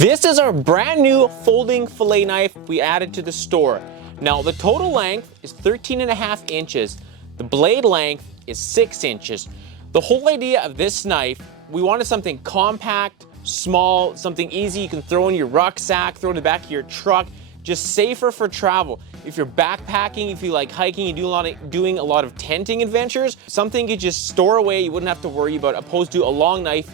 This is our brand new folding fillet knife we added to the store. Now the total length is 13.5 inches. The blade length is 6 inches. The whole idea of this knife, we wanted something compact, small, something easy you can throw in your rucksack, throw in the back of your truck, just safer for travel. If you're backpacking, if you like hiking, you doing a lot of tenting adventures, something you just store away, you wouldn't have to worry about, opposed to a long knife.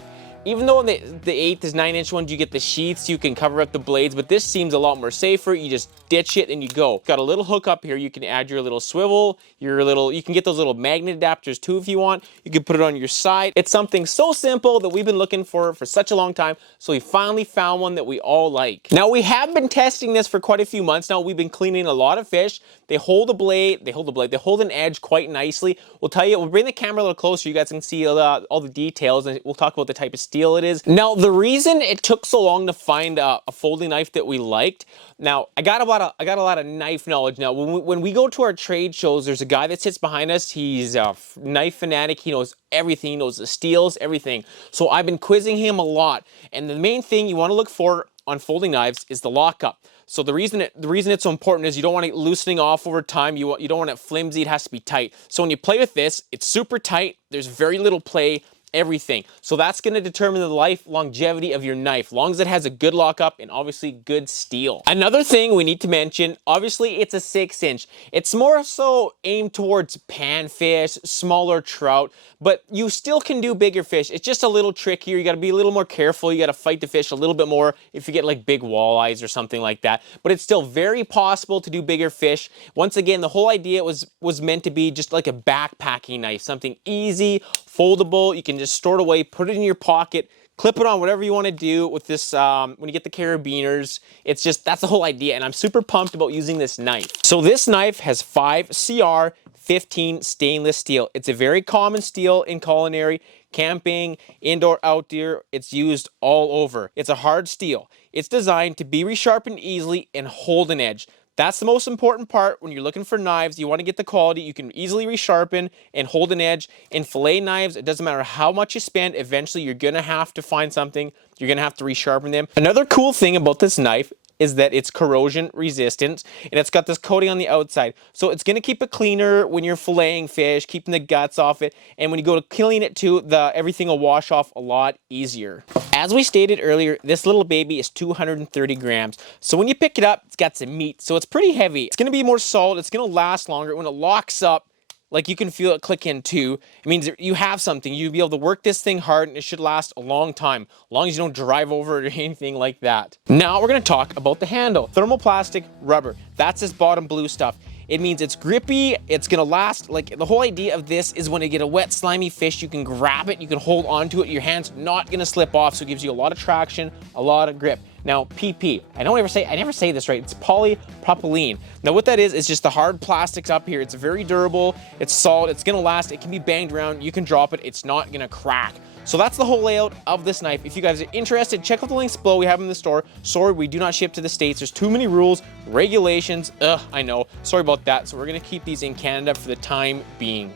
Even though the 8th is 9-inch ones, you get the sheaths, you can cover up the blades, but this seems a lot more safer. You just ditch it and you go. Got a little hook up here. You can add your little swivel, you can get those little magnet adapters too if you want. You can put it on your side. It's something so simple that we've been looking for such a long time, so we finally found one that we all like. Now we have been testing this for quite a few months now. We've been cleaning a lot of fish. They hold an edge quite nicely. We'll bring the camera a little closer. You guys can see all the details, and we'll talk about the type of steel it is. Now, the reason it took so long to find a folding knife that we liked, now I got a lot of knife knowledge. Now, when we go to our trade shows, there's a guy that sits behind us. He's a knife fanatic. He knows everything. He knows the steels, everything. So I've been quizzing him a lot. And the main thing you want to look for on folding knives is the lockup. So the reason it's so important is you don't want it loosening off over time. You don't want it flimsy. It has to be tight. So when you play with this, it's super tight. There's very little play. Everything. So that's going to determine the longevity of your knife, as long as it has a good lockup and obviously good steel. Another thing we need to mention, obviously it's a 6-inch. It's more so aimed towards panfish, smaller trout, but you still can do bigger fish. It's just a little trickier. You got to be a little more careful. You got to fight the fish a little bit more if you get like big walleyes or something like that. But it's still very possible to do bigger fish. Once again, the whole idea was meant to be just like a backpacking knife, something easy, foldable. You can just store it away, put it in your pocket, clip it on, whatever you want to do with this when you get the carabiners. It's just, that's the whole idea, and I'm super pumped about using this knife. So this knife has 5 CR15 stainless steel. It's a very common steel in culinary, camping, indoor, outdoor. It's used all over. It's a hard steel. It's designed to be resharpened easily and hold an edge. That's the most important part when you're looking for knives. You want to get the quality. You can easily resharpen and hold an edge. In fillet knives, it doesn't matter how much you spend. Eventually, you're going to have to find something. You're going to have to resharpen them. Another cool thing about this knife is that it's corrosion resistant, and it's got this coating on the outside. So it's gonna keep it cleaner when you're filleting fish, keeping the guts off it, and when you go to killing it too, everything will wash off a lot easier. As we stated earlier, this little baby is 230 grams. So when you pick it up, it's got some meat, so it's pretty heavy. It's gonna be more solid, it's gonna last longer. When it locks up, like you can feel it click in too. It means you have something. You'll be able to work this thing hard, and it should last a long time, as long as you don't drive over it or anything like that. Now we're gonna talk about the handle. Thermoplastic rubber. That's this bottom blue stuff. It means it's grippy, it's gonna last. Like, the whole idea of this is when you get a wet, slimy fish, you can grab it, you can hold onto it, your hand's not gonna slip off, so it gives you a lot of traction, a lot of grip. Now, PP, I never say this right, it's polypropylene. Now what that is just the hard plastics up here. It's very durable, it's solid, it's gonna last, it can be banged around, you can drop it, it's not gonna crack. So that's the whole layout of this knife. If you guys are interested, check out the links below. We have them in the store. Sorry, we do not ship to the States. There's too many rules, regulations. I know. Sorry about that. So we're gonna keep these in Canada for the time being.